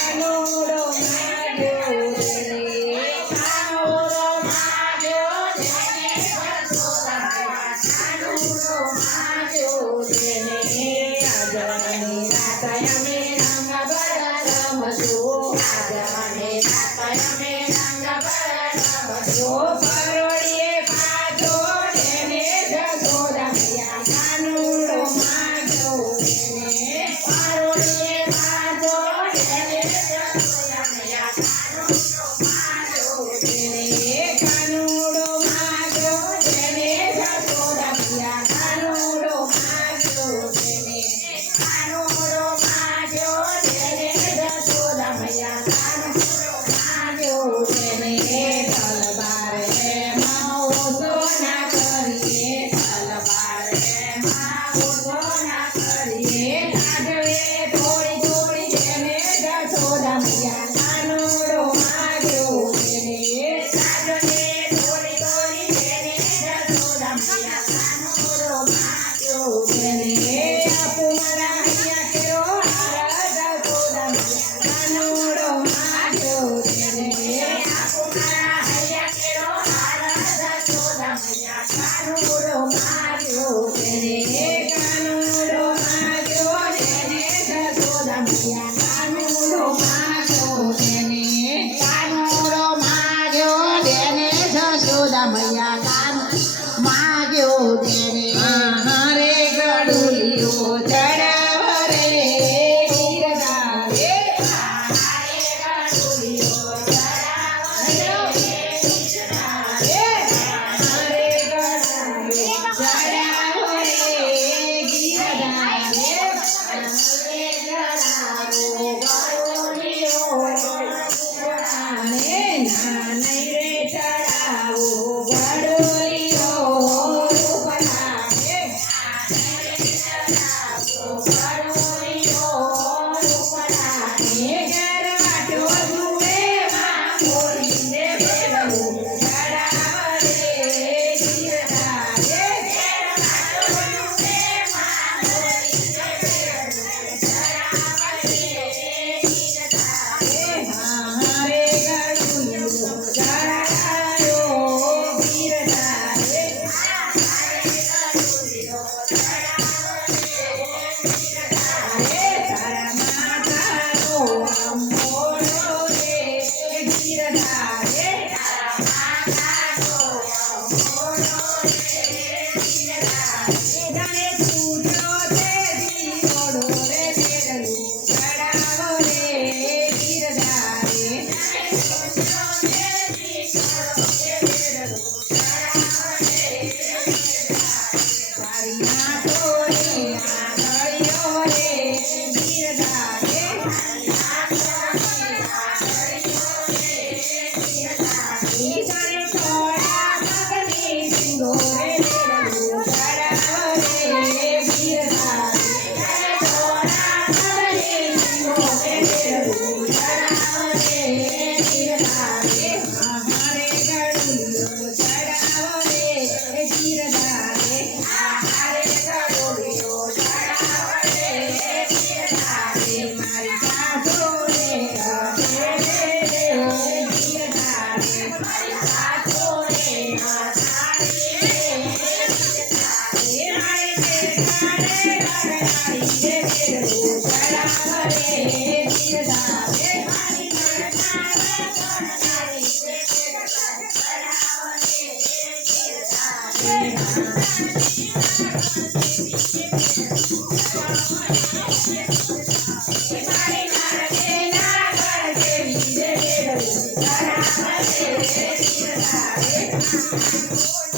I know. open I'm not sure going to be able.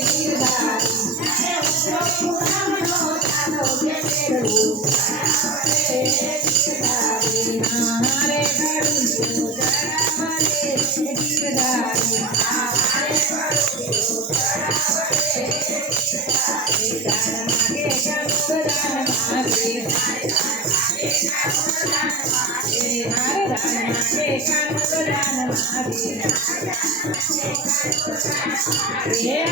Yeah.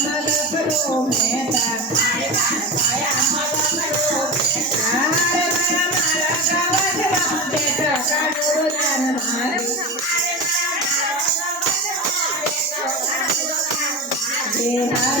Yeah.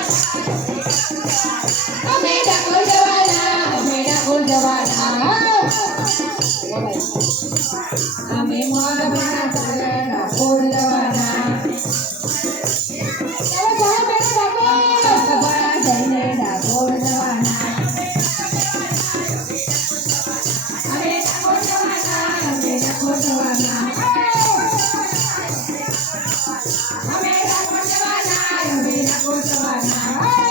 啊